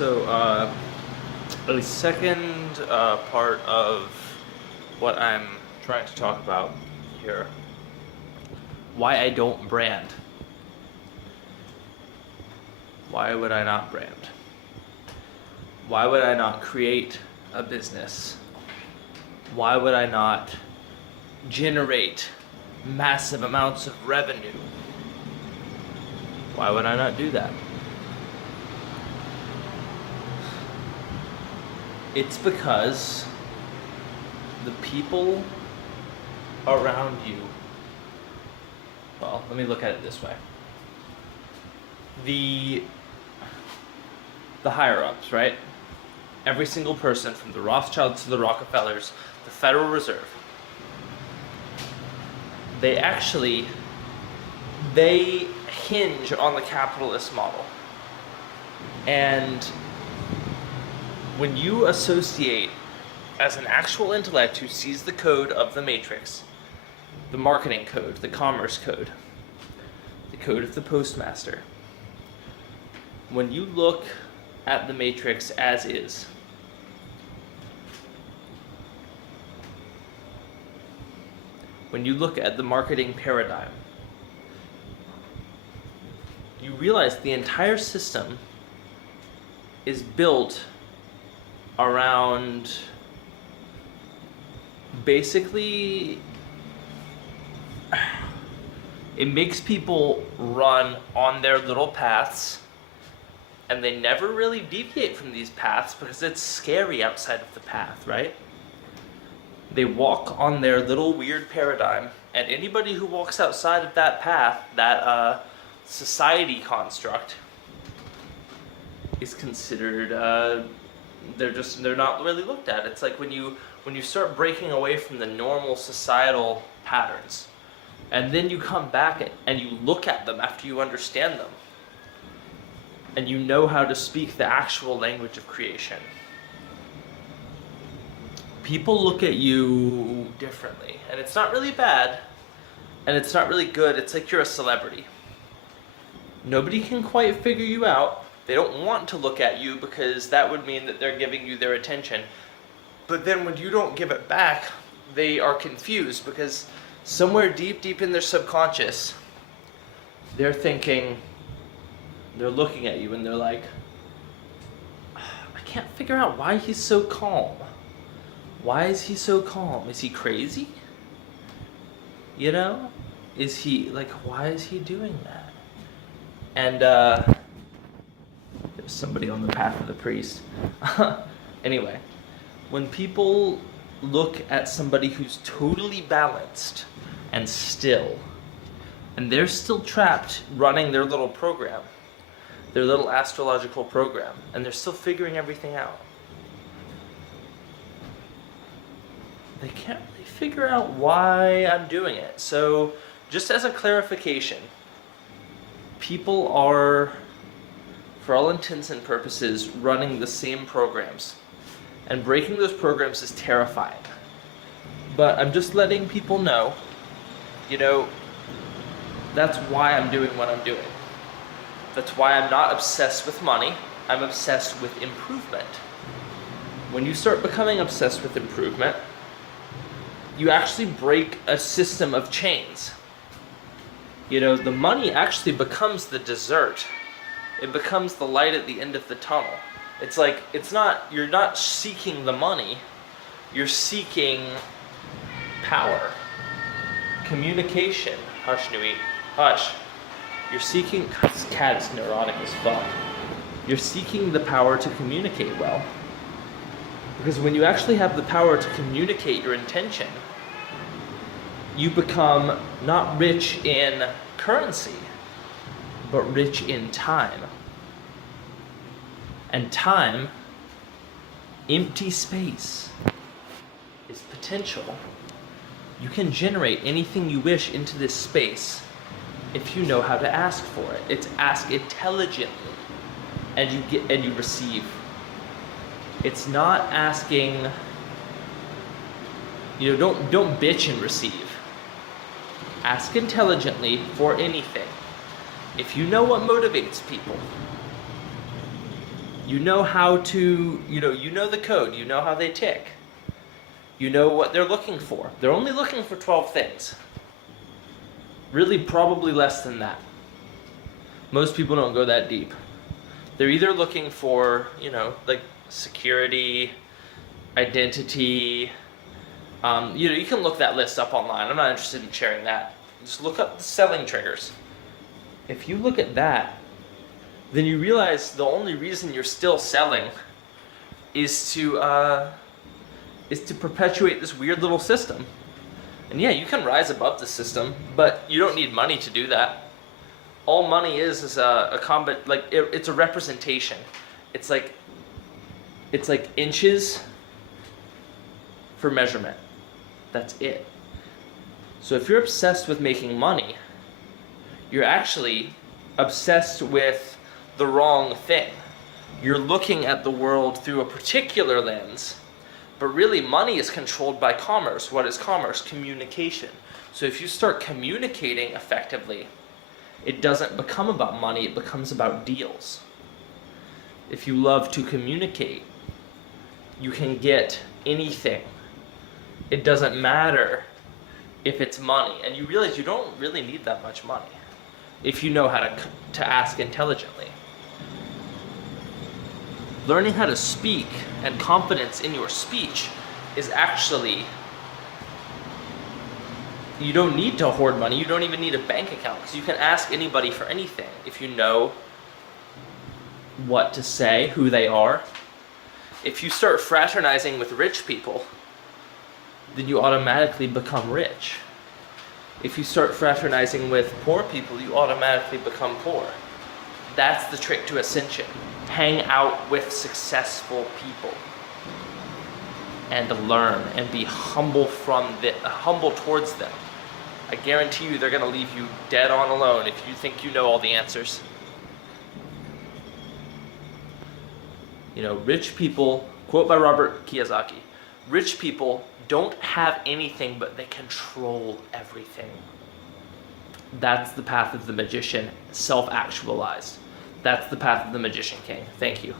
So, the second part of what I'm trying to talk about here, why I don't brand. Why would I not brand? Why would I not create a business? Why would I not generate massive amounts of revenue? Why would I not do that? It's because the people around you, well, let me look at it this way. The higher ups, right? Every single person from the Rothschilds to the Rockefellers, the Federal Reserve, they hinge on the capitalist model. And when you associate as an actual intellect who sees the code of the matrix, the marketing code, the commerce code, the code of the postmaster, when you look at the matrix as is, when you look at the marketing paradigm, you realize the entire system is built around basically, it makes people run on their little paths, and they never really deviate from these paths because it's scary outside of the path, right? They walk on their little weird paradigm, and anybody who walks outside of that path, that society construct, is considered they're not really looked at. It's like when you start breaking away from the normal societal patterns, and then you come back and you look at them after you understand them, and you know how to speak the actual language of creation, people look at you differently. And it's not really bad, and it's not really good. It's like you're a celebrity. Nobody can quite figure you out. They don't want to look at you because that would mean that they're giving you their attention. But then when you don't give it back, they are confused because somewhere deep in their subconscious, they're looking at you and they're like, I can't figure out why he's so calm. Why is he so calm? Is he crazy? You know? Is he, like, why is he doing that? And, there's somebody on the path of the priest. Anyway, when people look at somebody who's totally balanced and still, and they're still trapped running their little program, their little astrological program, and they're still figuring everything out, they can't really figure out why I'm doing it. So, just as a clarification, people are, for all intents and purposes, running the same programs. And breaking those programs is terrifying. But I'm just letting people know, that's why I'm doing what I'm doing. That's why I'm not obsessed with money. I'm obsessed with improvement. When you start becoming obsessed with improvement, you actually break a system of chains. The money actually becomes the dessert. It becomes the light at the end of the tunnel. It's like, you're not seeking the money, you're seeking power, communication. Hush, Nui, hush. You're seeking, this cat is neurotic as fuck. You're seeking the power to communicate well. Because when you actually have the power to communicate your intention, you become not rich in currency, but rich in time. And time, empty space, is potential. You can generate anything you wish into this space if you know how to ask for it. It's ask intelligently, and you receive. It's not asking, don't bitch and receive. Ask intelligently for anything. If you know what motivates people, You know how to, you know the code, you know how they tick. You know what they're looking for. They're only looking for 12 things. Really, probably less than that. Most people don't go that deep. They're either looking for, like security, identity. You can look that list up online. I'm not interested in sharing that. Just look up the selling triggers. If you look at that, then you realize the only reason you're still selling is to perpetuate this weird little system. And yeah, you can rise above the system, but you don't need money to do that. All money is it's a representation. It's like inches for measurement. That's it. So if you're obsessed with making money, you're actually obsessed with the wrong thing. You're looking at the world through a particular lens, but really money is controlled by commerce. What is commerce? Communication. So if you start communicating effectively, it doesn't become about money, it becomes about deals. If you love to communicate, you can get anything. It doesn't matter if it's money. And you realize you don't really need that much money if you know how to ask intelligently. Learning how to speak and confidence in your speech is actually, you don't need to hoard money. You don't even need a bank account because you can ask anybody for anything if you know what to say, who they are. If you start fraternizing with rich people, then you automatically become rich. If you start fraternizing with poor people, you automatically become poor. That's the trick to ascension. Hang out with successful people and learn and be humble towards them. I guarantee you they're going to leave you dead on alone if you think you know all the answers. Rich people, quote by Robert Kiyosaki, rich people don't have anything, but they control everything. That's the path of the magician, self-actualized. That's the path of the Magician King. Thank you.